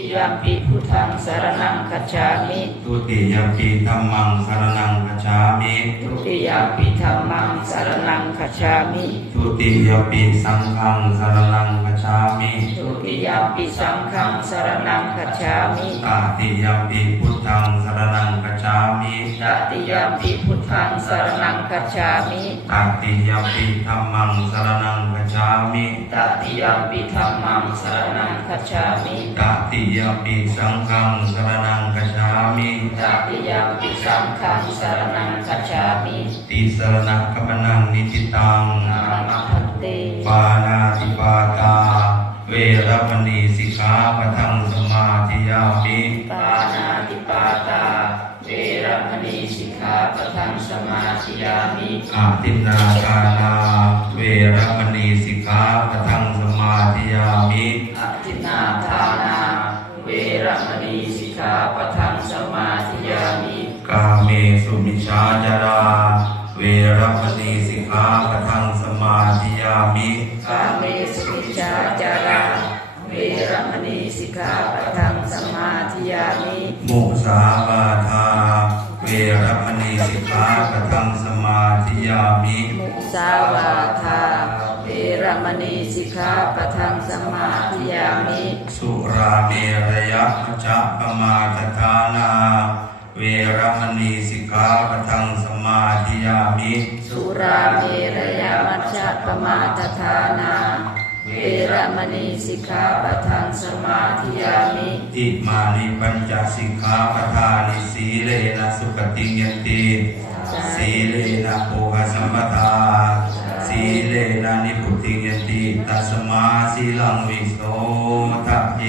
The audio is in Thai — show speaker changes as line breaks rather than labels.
ติยมปิพุทธังสารนังคัจฉามิ
ทุติยมปีธัมมังสารนังกัจฉามิ
ทุติยมปิธัมมังมัง จฉามิ
ทุติยมปีสังฆังสารนังกัจฉามิ
ทุติยมปิสังฆังสารนังคัจฉามิ
ตติยมปีพุทธังสารนังกัจฉามิ
ตติยมปิพุทธังสารนังคัจฉามิ
ตติยมปีธัมมังสารนังกัจฉามิ
ตติยมปิธัมมังสารนังคัจฉามิ
ตติยมปีสังฆังสารนังกัจฉามิ
ตติยมปิสังฆังสารนังคัจฉามิ
ติสรณกัมนังนิติตัง
นามพันเต
ปานาติปาตา เวรมณีสิกขาปะทังสมาธิยามิ
ปานาติปาตา เวรมณีสิกขาปะทังสมาธิยามิ
อาทินนาทานาเวรมณีสิกขาปะทังสมาธิยามิ
อทินนาทานา เวรมณีสิกขาปะทังสมาธิยามิ
กาเมสุมิชาจารา เวรมณีสิกขาปะทังสมาธิยามิ
กาเมสุมิชาจาราเวรมณีสิกขาปะทังสมาธิยามิ
มุสาวาทา เวรมณีสิกขาปะทังสมาธิยามิ
มุสาวาทาเวรมณีสิกขาปะทังสมาธิยามิ
สุราเมรยะมัจจปมาทฐานา เวรมณีสิกขาปะทังส มาธิยามิ
สุราเมรยมัชฌะปมาทฐานา เวรมณีสิกขาปะทังสมาธิยามิ
อิมานิปัญจสิกขาปทานิสีเลนะสุขติงยันติสีเลนะโภคสัมปทา สีเลนะนิพุติงยันติตัสมาสีลังวิโสทะเย